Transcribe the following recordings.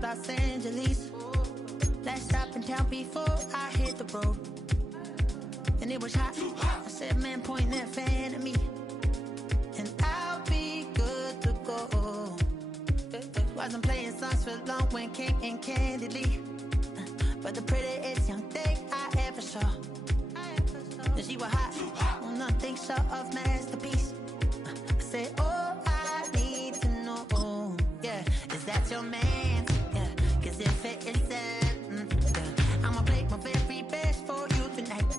left Los Angeles. Last stop in town before I hit the road. And it was hot. I said, man, point that fan at me. And I'll be good to go. Wasn't playing songs for long when came in candidly. But the prettiest young thing I ever saw. And she was hot. Well, nothing short of masterpiece. I said, oh, I need to know. Yeah, is that your man? Yeah, cause if it isn't, yeah, I'ma play my very best for you tonight.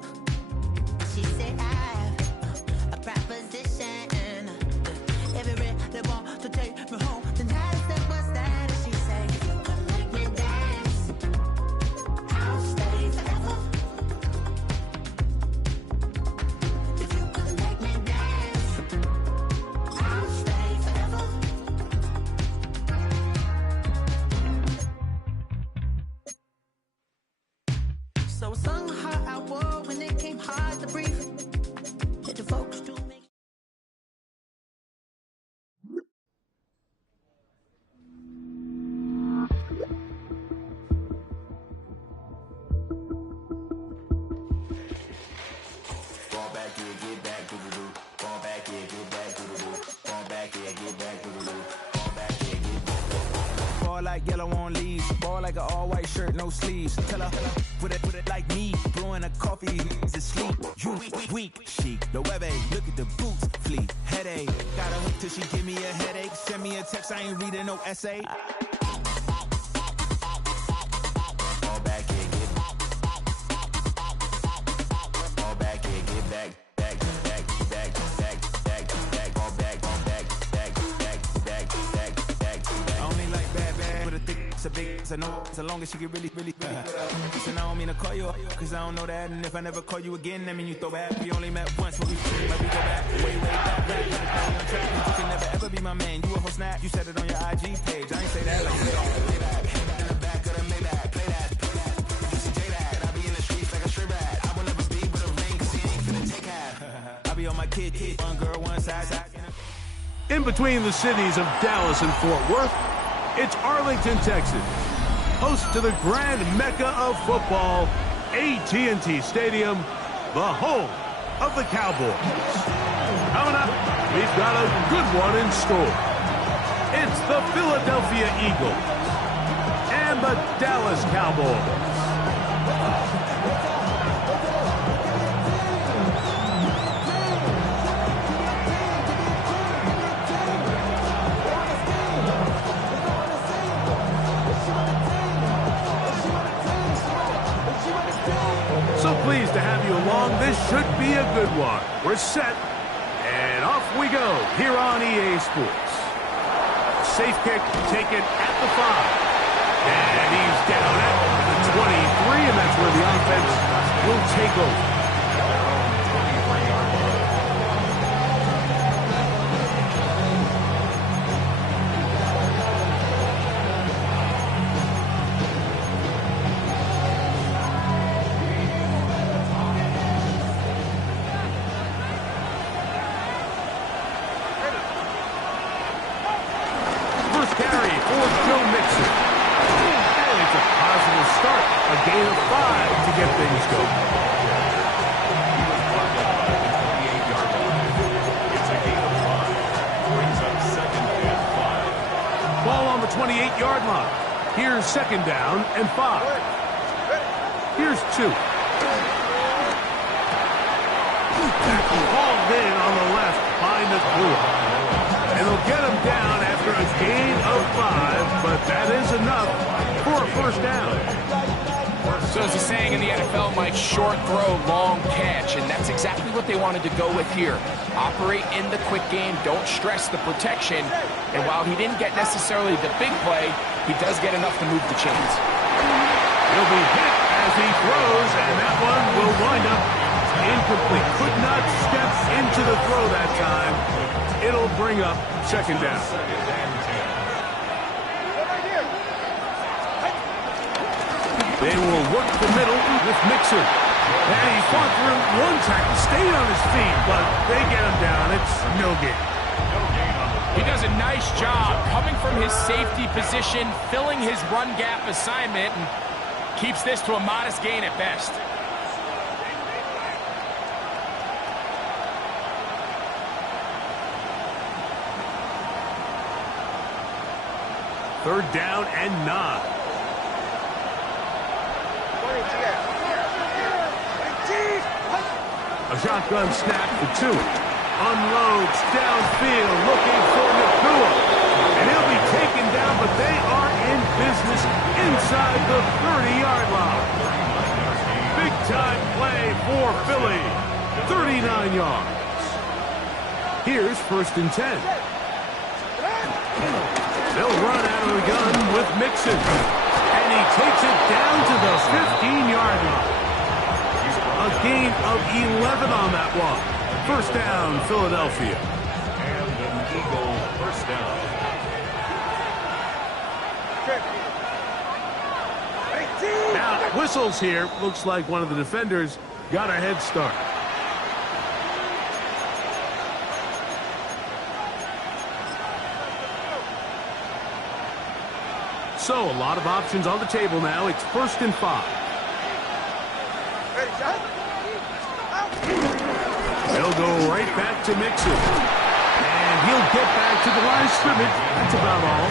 She said, I have a proposition. Every they want to take me home tonight. I said, what's that? And she said, if you can make me dance, I'll stay forever. If you can make me dance, I'll stay forever. So I sung how I wore when it came hard to breathe. Hit the folks to make. Fall back, get back, doo-doo-doo. Fall back, get back, doo-doo-doo. Fall back, get back, doo-doo-doo. Fall back, get back. Ball like yellow on leaves. Ball like an all-white shirt, no sleeves. Tell her, put it like me. Blowing a coffee, to sleep. You weak, chic. The web look at the boots, fleet. Headache. Got a hook till she give me a headache. Send me a text, I ain't reading no essay. Fall back, get back. Fall back, get back. Back, back, back, back, back, back. Fall back, back, back, back, back, back, back. I only like bad, with a thick, it's a big, it's a no, so long as she get really. Listen, I don't mean to call you up, cause I don't know that. And if I never call you again, that mean you throw back. We only met once, but we go back, way back. You can never ever be my man. You a whole snap, you said it on your IG page. I ain't say that like you In the back of the Maybach, play that. You see J-Dad, I be in the streets like a stray rat. I will never be with a ring, cause he ain't finna take half. I be on my kid, one girl, one side. In between the cities of Dallas and Fort Worth, it's Arlington, Texas, host to the grand mecca of football, AT&T Stadium, the home of the Cowboys. Coming up, we've got a good one in store. It's the Philadelphia Eagles and the Dallas Cowboys. So pleased to have you along. This should be a good one. We're set, and off we go here on EA Sports. Safe kick taken at the 5. And he's down at the 23, and that's where the offense will take over. Gain of 5 to get things going. It's a gain of 5. Brings up 2nd and 5. Ball on the 28-yard line. Here's 2nd down and 5. Here's 2. Hauled in on the left by Nakua. And they'll get him down after a gain of 5, but that is enough for a first down. So as the saying in the NFL, Mike, short throw, long catch, and that's exactly what they wanted to go with here. Operate in the quick game, don't stress the protection, and while he didn't get necessarily the big play, he does get enough to move the chains. He'll be hit as he throws, and that one will wind up incomplete. Could not step into the throw that time. It'll bring up 2nd down. They will work the middle with Mixon. And he fought through one tackle, stayed on his feet, but they get him down. It's no gain. No gain on the He does a nice job coming from his safety position, filling his run gap assignment, and keeps this to a modest gain at best. Third down and 9. A shotgun snap for two. Unloads downfield looking for Nakua. And he'll be taken down, but they are in business inside the 30-yard line. Big time play for Philly. 39 yards. Here's 1st and 10. They'll run out of the gun with Mixon. And he takes it down to the 15-yard line. A gain of 11 on that one. 1st down, Philadelphia. And an Eagle 1st down. Now, whistles here. Looks like one of the defenders got a head start. So, a lot of options on the table now. It's 1st and 5. They'll go right back to Mixon. And he'll get back to the line of scrimmage. That's about all.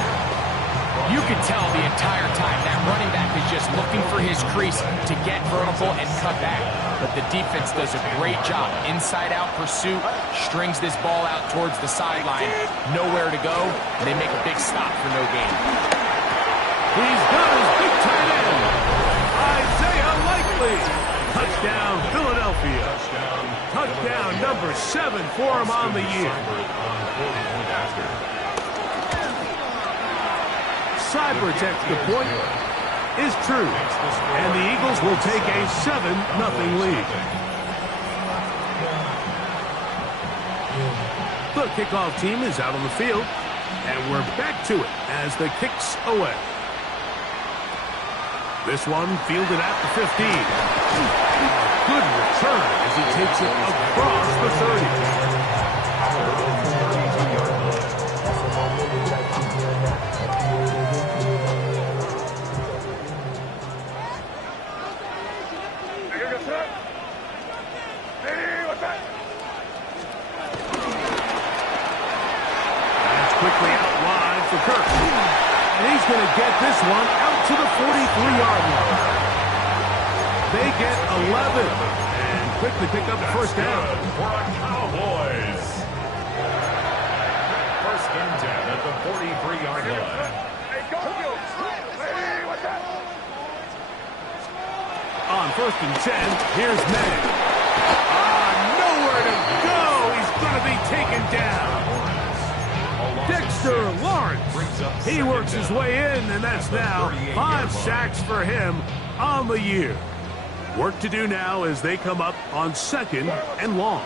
You can tell the entire time that running back is just looking for his crease to get vertical and cut back. But the defense does a great job. Inside-out pursuit, strings this ball out towards the sideline. Nowhere to go, and they make a big stop for no gain. He's got his big tight end, Isaiah Likely. Touchdown, Philadelphia. Touchdown number 7 for him on the year. Cyber text, the point is true. And the Eagles will take a 7-0 lead. The kickoff team is out on the field. And we're back to it as the kick's away. This one fielded at the 15. Good return as he takes it across the 30. That's quickly out wide for Kirk. And he's going to get this one out to the 43-yard line. They get 11 and quickly pick up the 1st down. For our Cowboys. 1st and 10 at the 43-yard line. On 1st and 10, here's Madden. Nowhere to go. He's going to be taken down. Dexter Lawrence. He works his way in, and that's now 5 sacks for him on the year. Work to do now as they come up on 2nd and long.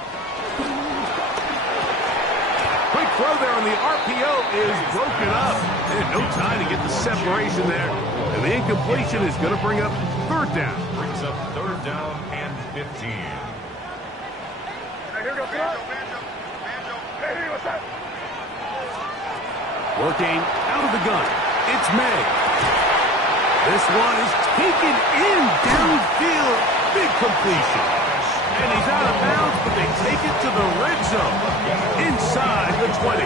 Quick throw there on the RPO is broken up. And no time to get the separation there. And the incompletion is going to bring up 3rd down. Brings up 3rd down and 15. Working out of the gun. It's May. This one is taken in downfield. Big completion. And he's out of bounds, but they take it to the red zone. Inside the 20.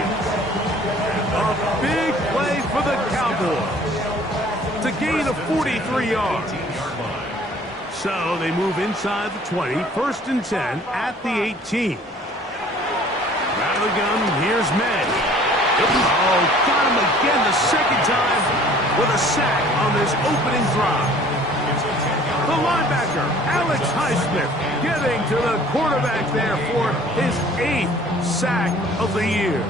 A big play for the Cowboys. It's a gain of 43 yards. So they move inside the 20. 1st and 10 at the 18. Out of the gun, here's May. Oh, got him again the 2nd time with a sack on this opening drive. The linebacker, Alex Highsmith, getting to the quarterback there for his 8th sack of the year.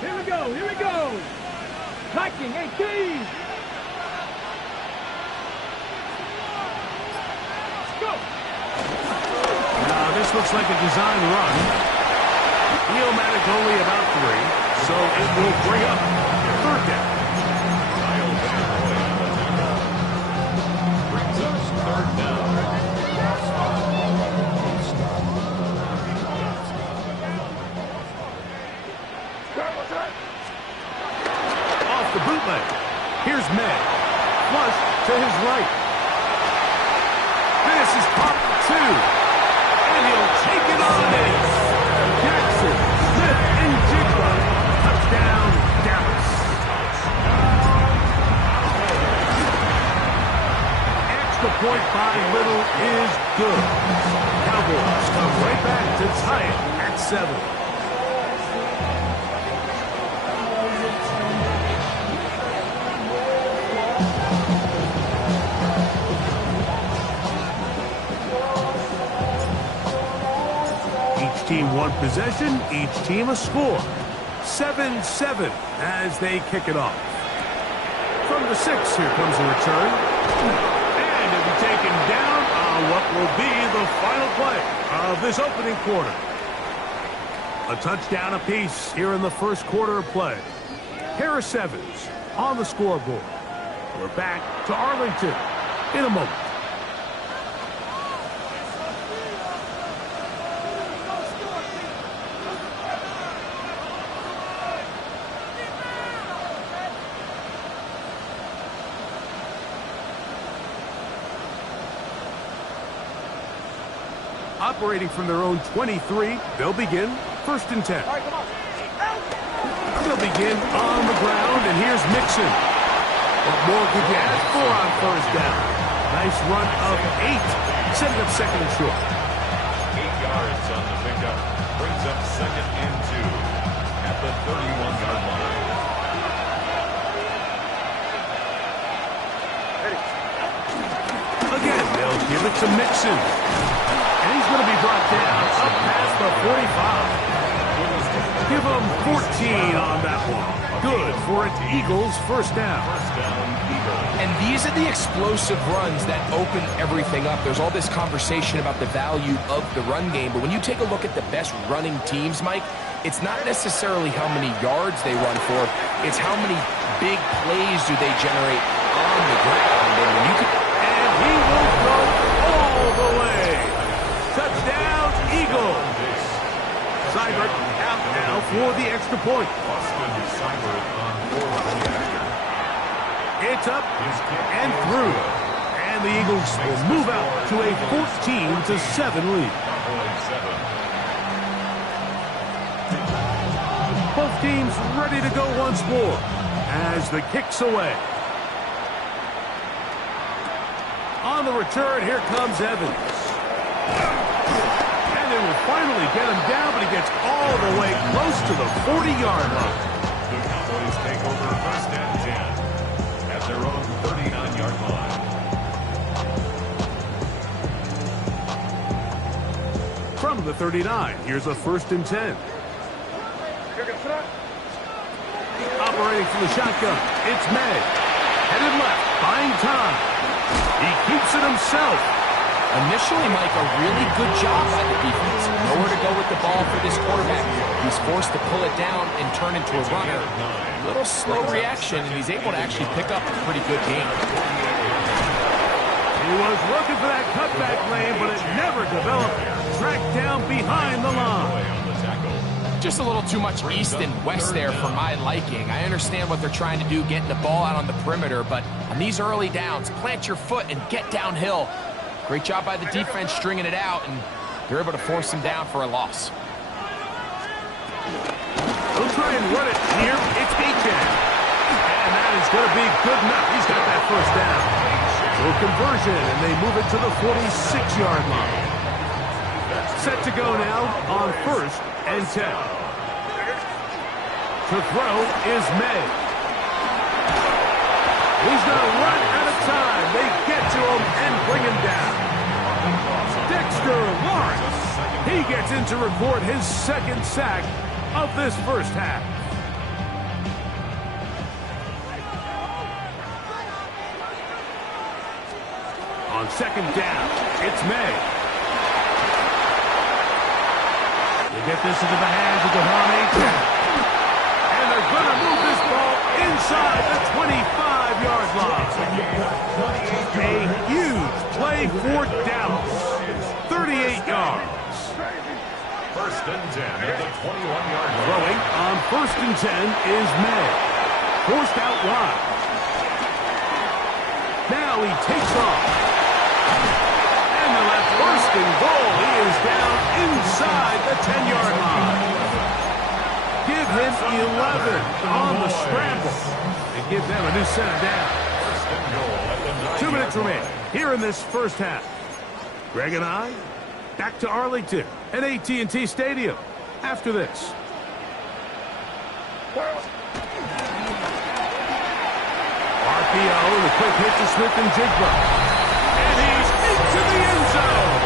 Here we go. Liking 18. This looks like a design run. Neomatic only about 3, so it will bring up 3rd down. May. Flush to his right. This is part 2. And he'll take it on in. Jackson, Smith, and Jigba. Touchdown, Dallas. Extra point by Little is good. Cowboys come right back to tie it at 7. Team one possession, each team a score. 7-7 as they kick it off. From the 6, here comes a return. And it'll be taken down on what will be the final play of this opening quarter. A touchdown apiece here in the first quarter of play. Harris Evans on the scoreboard. We're back to Arlington in a moment. Operating from their own 23, they'll begin 1st and 10. They'll begin on the ground, and here's Mixon. What more could you ask for on 1st down? Nice run of 8, setting up 2nd and short. 8 yards on the pickup, brings up 2nd and 2 at the 31-yard line. Again, they'll give it to Mixon. And he's going to be brought down up past the 45. Give him 14 on that one. Good for an Eagles 1st down. And these are the explosive runs that open everything up. There's all this conversation about the value of the run game, but when you take a look at the best running teams, Mike, it's not necessarily how many yards they run for, it's how many big plays do they generate on the ground. And when you can... And he will go all the way. Touchdown, Eagles. Seibert out now for the extra point. It's up and through. And the Eagles will move out to a 14-7 lead. Both teams ready to go once more as the kick's away. On the return, here comes Evans. And they will finally get him down, but he gets all the way close to the 40-yard line. The Cowboys take over 1st and 10 at their own 39-yard line. From the 39, here's a 1st and 10. Operating from the shotgun, it's May. Headed left, buying time. He keeps it himself. Initially, Mike, a really good job by the defense. Nowhere to go with the ball for this quarterback. He's forced to pull it down and turn into a runner. A little slow reaction, and he's able to actually pick up a pretty good game. He was looking for that cutback lane, but it never developed. Tracked down behind the line. Just a little too much east and west there for my liking. I understand what they're trying to do, getting the ball out on the perimeter, but on these early downs, plant your foot and get downhill. Great job by the defense stringing it out, and they're able to force him down for a loss. They'll try and run it here. It's Aiken. And that is going to be good enough. He's got that 1st down. So conversion, and they move it to the 46-yard line. Set to go now on 1st and 10. To throw is May. He's going to run out of time. They get to him and bring him down. Dexter Lawrence. He gets in to record his 2nd sack of this 1st half. On 2nd down, it's May. They get this into the hands of Devon Aiken. And they're going to move this ball inside the 25-yard line. A huge play for Dallas. 38 yards. 1st and 10 at the 21-yard line. Throwing on 1st and 10 is May. Forced out wide. he takes off. And the left first and goal. He is down inside the 10-yard line. Give him 11 on the scramble and give them a new set of down. 2 minutes remain here in this first half. Greg and I back to Arlington at AT&T Stadium after this. RPO and the quick hit to Smith and Jigba. And he's into the end zone.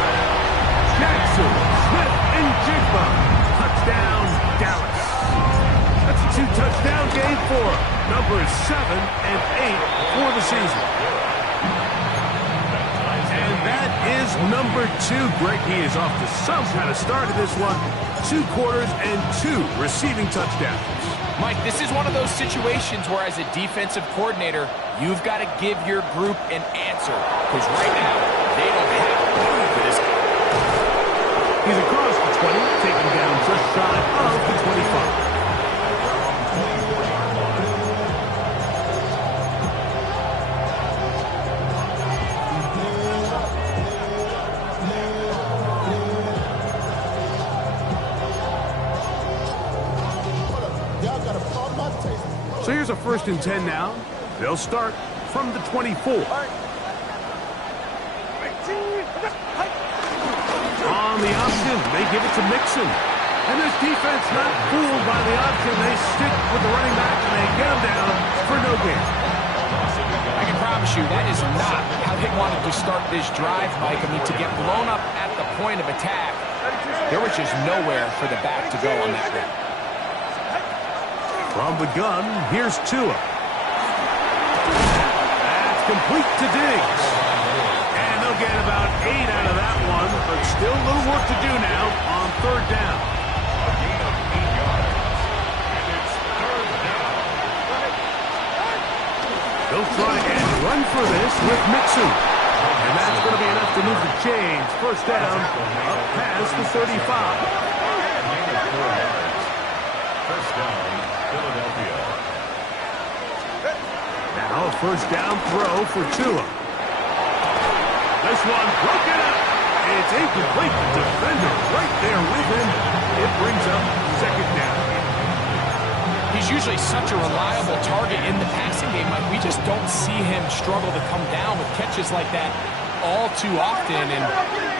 Jackson, Smith, and Jigba. Touchdown, Dallas. That's a 2-touchdown game for him. Numbers 7 and 8 for the season. And that is number 2. Greg, he is off to some kind of start in this one. 2 quarters and 2 receiving touchdowns. Mike, this is one of those situations where as a defensive coordinator, you've got to give your group an answer. Because right now, they don't have one for this game. He's across the 20, taken down just shy of the 25. So here's a 1st and 10 now. They'll start from the 24. On the option, they give it to Mixon. And this defense not fooled by the option. They stick with the running back and they get him down for no gain. I can promise you that is not how they wanted to start this drive, Mike. I mean, to get blown up at the point of attack, there was just nowhere for the back to go on that run. From the gun, here's Tua. That's complete to Diggs. And they'll get about 8 out of that one, but still a little work to do now on 3rd down. A gain of 8 yards. And it's 3rd down. They'll try and run for this with Mixon. And that's going to be enough to move the chains. 1st down, up past the 35. First down, Philadelphia. Now a 1st down throw for Tua. This one broken up. It's incomplete. The defender right there with him. It brings up 2nd down. He's usually such a reliable target in the passing game. Like, we just don't see him struggle to come down with catches like that all too often. And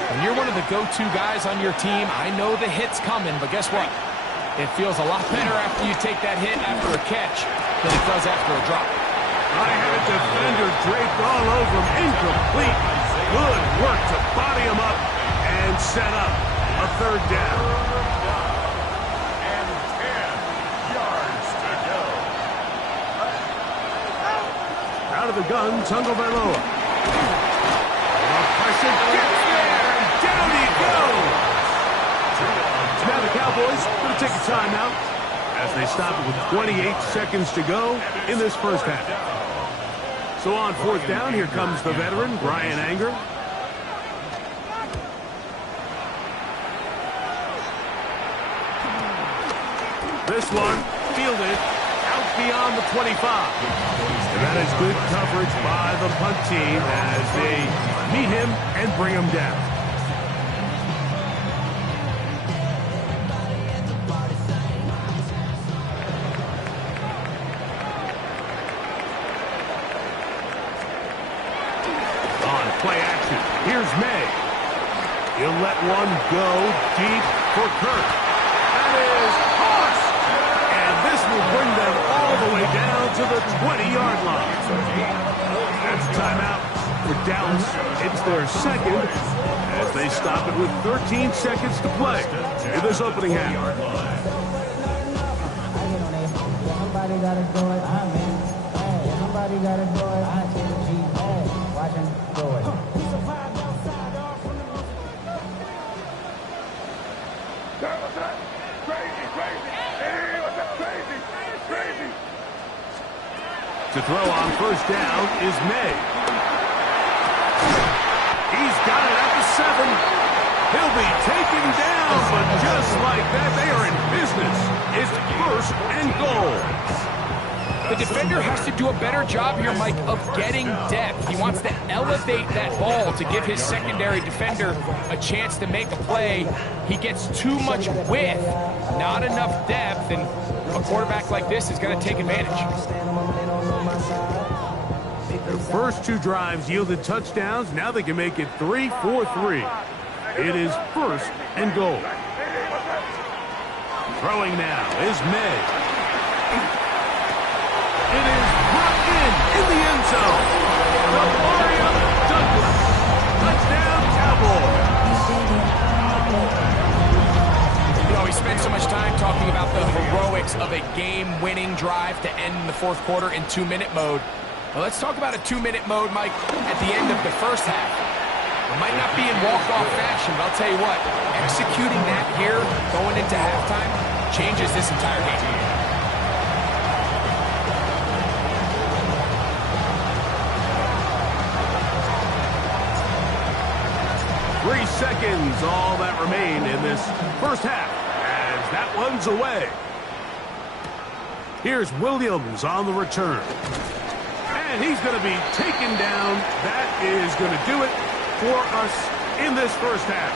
when you're one of the go-to guys on your team, I know the hit's coming, but guess what? It feels a lot better after you take that hit after a catch than it does after a drop. I had a defender draped all over him. Incomplete. Good work to body him up and set up a 3rd down. And 10 yards to go. Out of the gun, Tagovailoa. Pressure gets there, and down he goes. Now the Cowboys going to take a timeout as they stop it with 28 seconds to go in this 1st half. So on 4th down, here comes the veteran, Brian Anger. This one fielded out beyond the 25. And that is good coverage by the punt team as they meet him and bring him down. Play action. Here's May. He'll let one go deep for Kirk. That is tossed. And this will bring them all the way down to the 20-yard line. That's a timeout for Dallas. It's their 2nd as they stop it with 13 seconds to play in this opening half. Somebody gotta do it. I'm in. Hey, somebody gotta do it. I see the G. Hey, watch him do it. To throw on 1st down is May. He's got it at the 7. He'll be taken down, but just like that, they are in business. It's 1st and goal. The defender has to do a better job here, Mike, of getting depth. He wants to elevate that ball to give his secondary defender a chance to make a play. He gets too much width, not enough depth, and a quarterback like this is going to take advantage. The first 2 drives yielded touchdowns. Now they can make it 3-4-3. It is 1st and goal. Throwing now is May. It is brought in the end zone. Mario Douglas. Touchdown, Cowboys. You know, we spent so much time talking about the heroics of a game-winning drive to end the 4th quarter in 2-minute mode. Well, let's talk about a 2-minute mode, Mike, at the end of the first half. It might not be in walk-off fashion, but I'll tell you what, executing that here, going into halftime, changes this entire game. 3 seconds, all that remain in this first half, as that one's away. Here's Williams on the return. And he's going to be taken down. That is going to do it for us in this first half.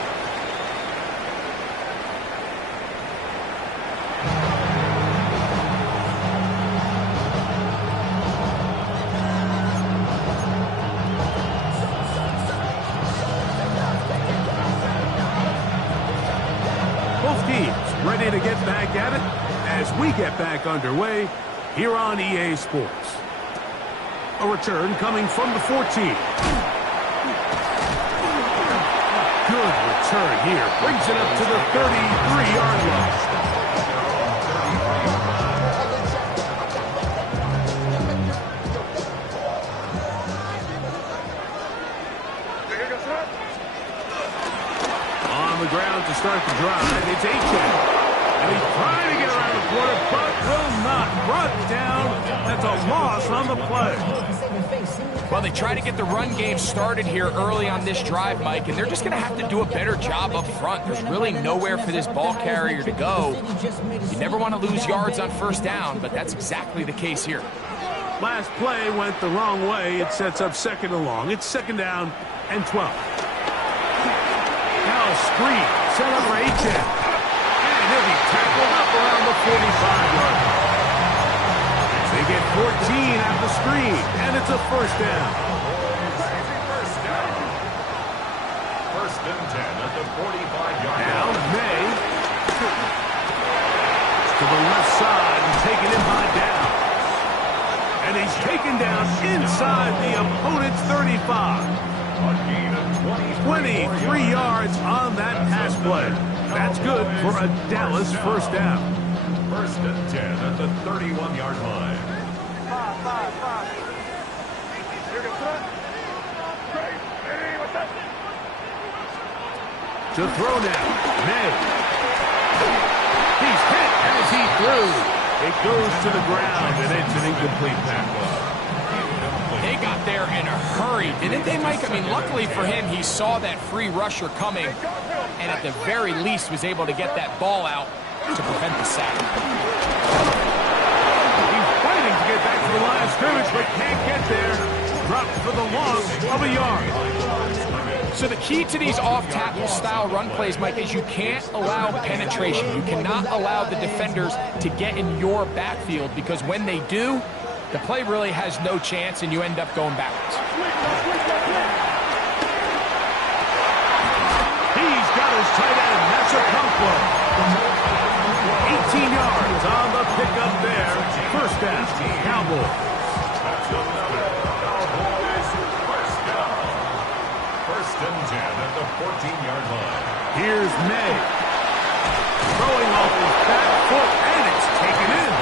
Both teams ready to get back at it as we get back underway here on EA Sports. A return coming from the 14. Good return here. Brings it up to the 33-yard line. On the ground to start the drive, it's H.A. And he's trying to get around the corner, but will not. Brought down. That's a loss on the play. Well, they try to get the run game started here early on this drive, Mike, and they're just going to have to do a better job up front. There's really nowhere for this ball carrier to go. You never want to lose yards on first down, but that's exactly the case here. Last play went the wrong way. It sets up 2nd and long. It's 2nd down and 12. Now a screen set up for H.A. And he'll be tackled up around the 45-yard line. They get 14 at the screen, and it's a first down. First and 10 at the 45-yard line. Now May to the left side and taken in by down. And he's taken down inside the opponent's 35. A gain of 23 yards on that pass play. That's good for a Dallas first down. First and 10 at the 31-yard line. To throw now, May. He's hit as he threw. It goes to the ground, and it's an incomplete pass. They got there in a hurry, didn't they, Mike? I mean, luckily for him, he saw that free rusher coming, and at the very least was able to get that ball out to prevent the sack. He's fighting to get back to the line of scrimmage, but can't get there. Dropped for the loss of a yard. So the key to these off-tackle style run plays, Mike, is you can't allow penetration. You cannot allow the defenders to get in your backfield, because when they do, the play really has no chance, and you end up going backwards. He's got his tight end. That's a Conquo. 18 yards on the pickup there. First down, Cowboys. First and 10 at the 14-yard line. Here's May. Throwing off his back foot, and it's taken in.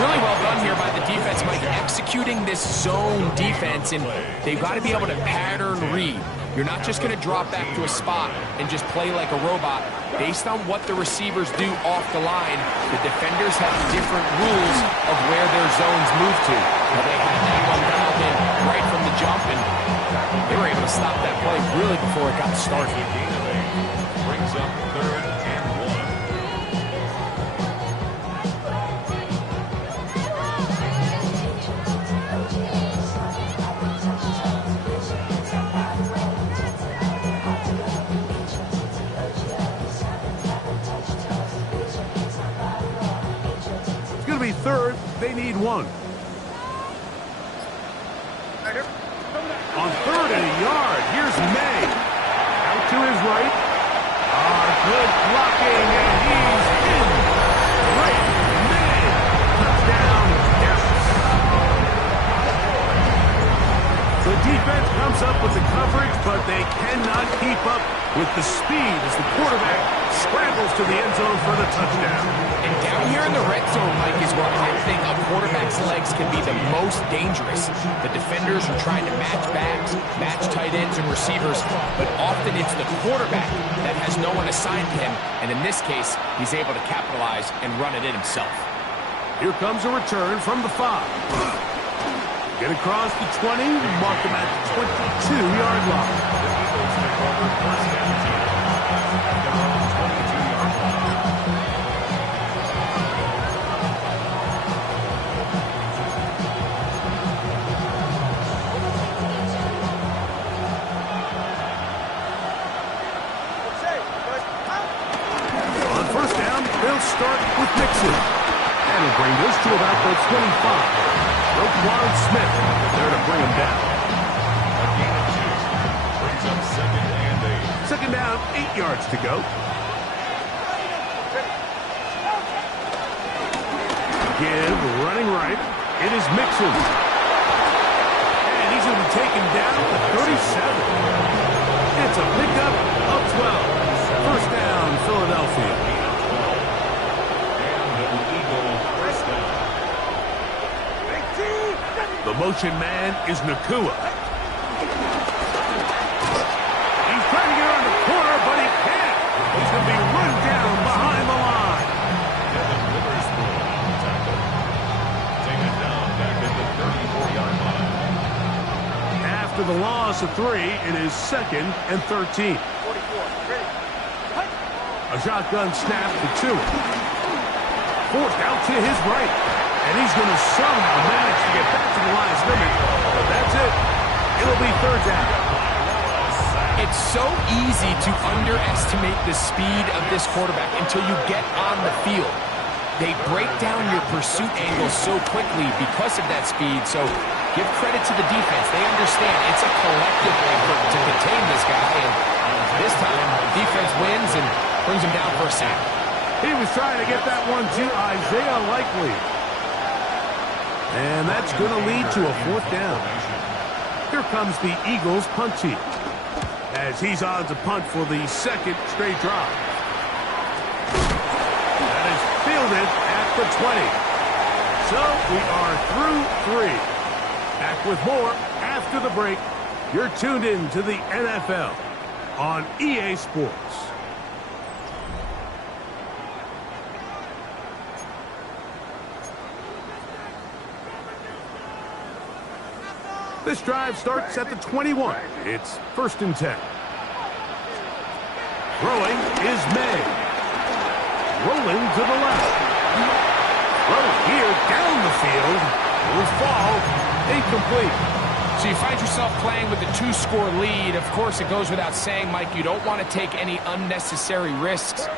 Really well done here by the defense, Mike, executing this zone defense, and they've got to be able to pattern read. You're not just going to drop back to a spot and just play like a robot. Based on what the receivers do off the line, the defenders have different rules of where their zones move to. Well, they had that one dialed in right from the jump, and they were able to stop that play really before it got started. Brings up 3rd and 1. third, they need one. On third and a yard, here's May. Out to his right. Good blocking, and he's in. Great May. Touchdown, Dallas. The defense comes up with the coverage, but they cannot keep up with the speed as the quarterback scrambles to the end zone for the touchdown. And down here in the red zone, Mike, is where I think a quarterback's legs can be the most dangerous. The defenders are trying to match backs, match tight ends and receivers, but often it's the quarterback that has no one assigned to him, and in this case, he's able to capitalize and run it in himself. Here comes a return from the 5. Get across the 20, mark him at the 22-yard line. On first down, they'll start with Mixon. That'll bring this to about the 25. Roquan Smith there to bring him down. A gain of 2. Brings up 2nd and 8. Second down, 8 yards to go. Give, running right. It is Mixon. And he's going to be taken down to 37. It's a pickup of 12. First down, Philadelphia. And the Eagles first down. The motion man is Nakua. He's trying to get around the corner, but he can't. He's going to be run down behind the line. Devin Witherspoon on the tackle. Taken down back at the 34-yard line. After the loss of 3, it is 2nd and 13. A shotgun snap to Tua. Forced out to his right. And he's going to somehow manage to get back to the line of scrimmage. But that's it. It'll be third down. It's so easy to underestimate the speed of this quarterback until you get on the field. They break down your pursuit angles so quickly because of that speed. So give credit to the defense. They understand it's a collective effort to contain this guy. And this time, the defense wins and brings him down for a sack. He was trying to get that one to Isaiah Likely. And that's going to lead to a fourth down. Here comes the Eagles punt team, as he's on to punt for the second straight drive. That is fielded at the 20. So we are through 3. Back with more after the break. You're tuned in to the NFL on EA Sports. This drive starts at the 21. It's 1st and 10. Throwing is May. Rolling to the left. Throw here down the field. Will fall. Incomplete. So you find yourself playing with a 2-score lead. Of course, it goes without saying, Mike, you don't want to take any unnecessary risks.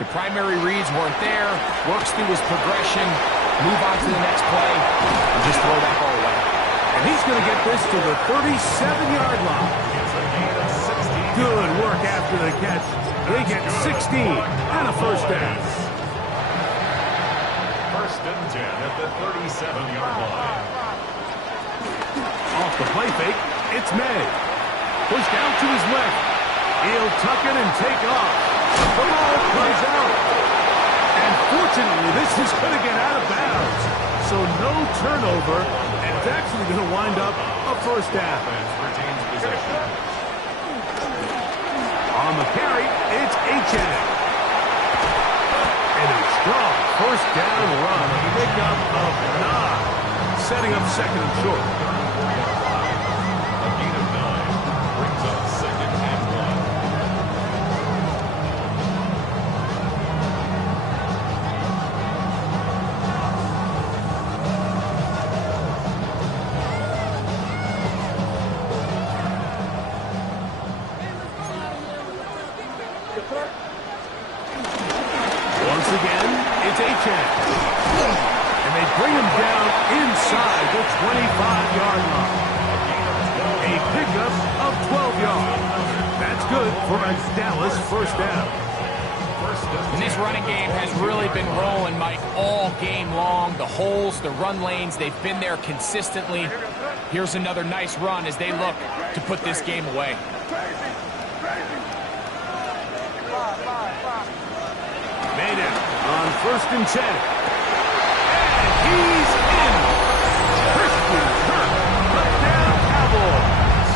The primary reads weren't there. Works through his progression. Move on to the next play. And just throw that ball away. And he's going to get this to the 37-yard line. Good work after the catch. They get 16 and a first down. 1st and 10 at the 37-yard line. Off the play fake, it's May. Pushed out to his left. He'll tuck it and take off. The ball comes out. And fortunately, this is going to get out of bounds. So no turnover, and it's actually going to wind up a first down. Retains possession. On the carry, it's Achane. And a strong first down run, a pickup of 9, setting up 2nd and short. A gain of 9 brings up 2nd and 1. Once again, it's Achane. And they bring him down inside the 25-yard line. A pickup of 12 yards. That's good for a Dallas first down. And this running game has really been rolling, Mike, all game long. The holes, the run lanes, they've been there consistently. Here's another nice run as they look to put this game away. Madden on 1st and 10. And he's in. Christian Kirk, touchdown Cowboys.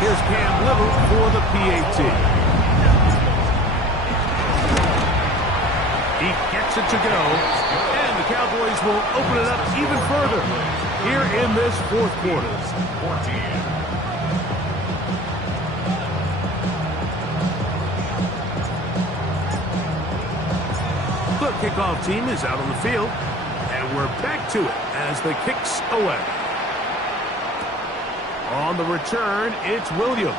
Here's Cam Little for the PAT. He gets it to go, and the Cowboys will open it up even further here in this fourth quarter. The kickoff team is out on the field, and we're back to it as the kick's away. On the return, it's Williams.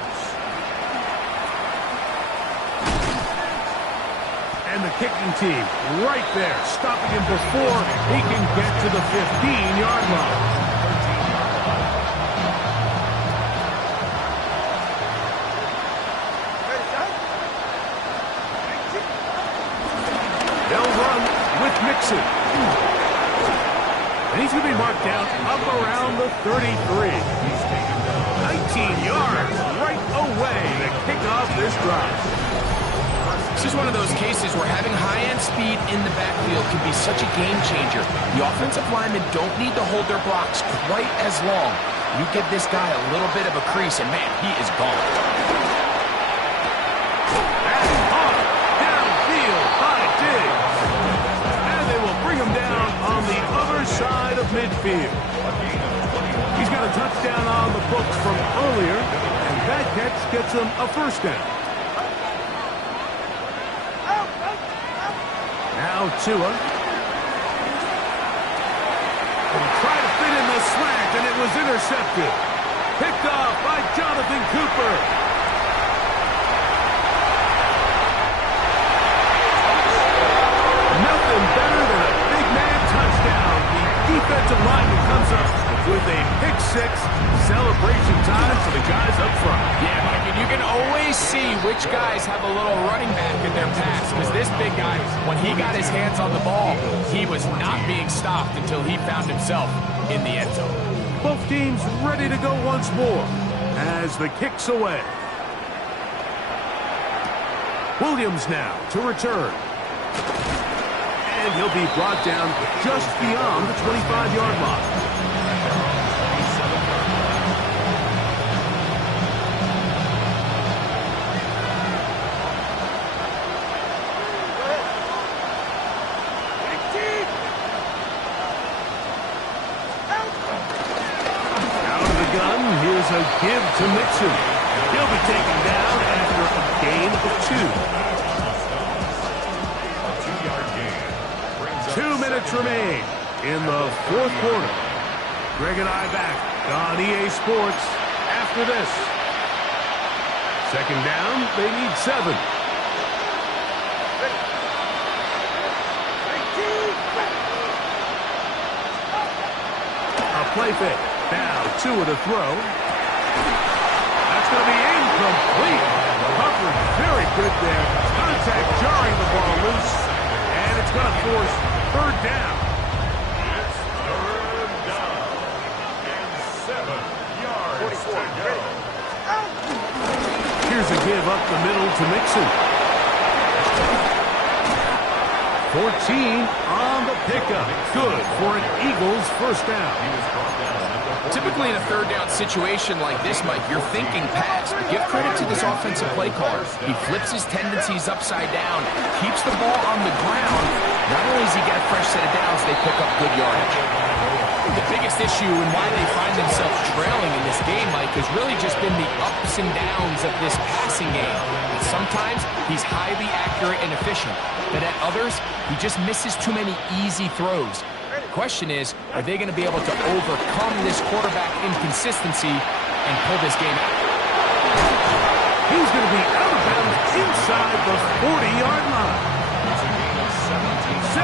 And the kicking team right there, stopping him before he can get to the 15-yard line. They'll run with Mixon. And he's going to be marked down up around the 33. 19 yards right away to kick off this drive. This is one of those cases where having high-end speed in the backfield can be such a game changer. The offensive linemen don't need to hold their blocks quite as long. You give this guy a little bit of a crease, and man, he is gone. And hard downfield by Diggs. And they will bring him down on the other side of midfield. He's got a touchdown on the books from earlier, and that catch gets him a first down. Now Tua. And tried to fit in the slant, and it was intercepted. Picked off by Jonathan Cooper. Nothing better than a big man touchdown. The defensive lineman comes up with a pick-6. Celebration time for the guys up front. Yeah, Mike, and you can always see which guys have a little running back in their pass, because this big guy, when he got his hands on the ball, he was not being stopped until he found himself in the end zone. Both teams ready to go once more as the kick's away. Williams now to return. And he'll be brought down just beyond the 25-yard line. A give to Mixon. He'll be taken down after a gain of 2. 2 minutes remain in the fourth quarter. Greg and I back on EA Sports after this. Second down, they need 7. A play fake. Now Tua to throw. That's going to be incomplete. Coverage very good there. Contact jarring the ball loose. And it's going to force third down. It's third down. And 7 yards to go. Here's a give up the middle to Mixon. 14 on the pickup. Good for an Eagles first down. Typically in a third down situation like this, Mike, you're thinking pass, but give credit to this offensive play caller. He flips his tendencies upside down, keeps the ball on the ground. Not only does he get a fresh set of downs, they pick up good yardage. The biggest issue and why they find themselves trailing in this game, Mike, has really just been the ups and downs of this passing game. And sometimes he's highly accurate and efficient, but at others, he just misses too many easy throws. The question is, are they going to be able to overcome this quarterback inconsistency and pull this game out? He's going to be out of bounds inside the 40-yard line. 17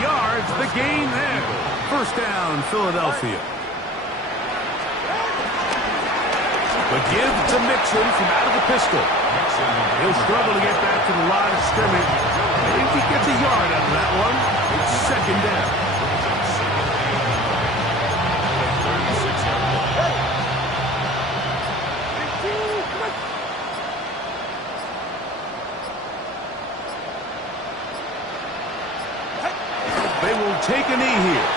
yards, the gain there. First down, Philadelphia. The give to Mixon from out of the pistol. He'll struggle to get back to the line of scrimmage. Maybe he gets a yard out of that one. It's second down. They will take a knee here.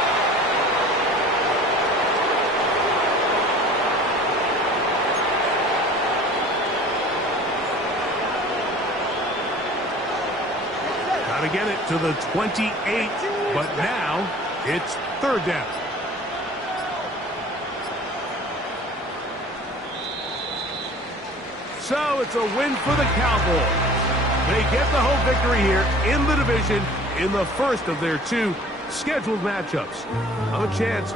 Got to get it to the 28, but now it's third down. So it's a win for the Cowboys. They get the home victory here in the division in the first of their two scheduled matchups. A chance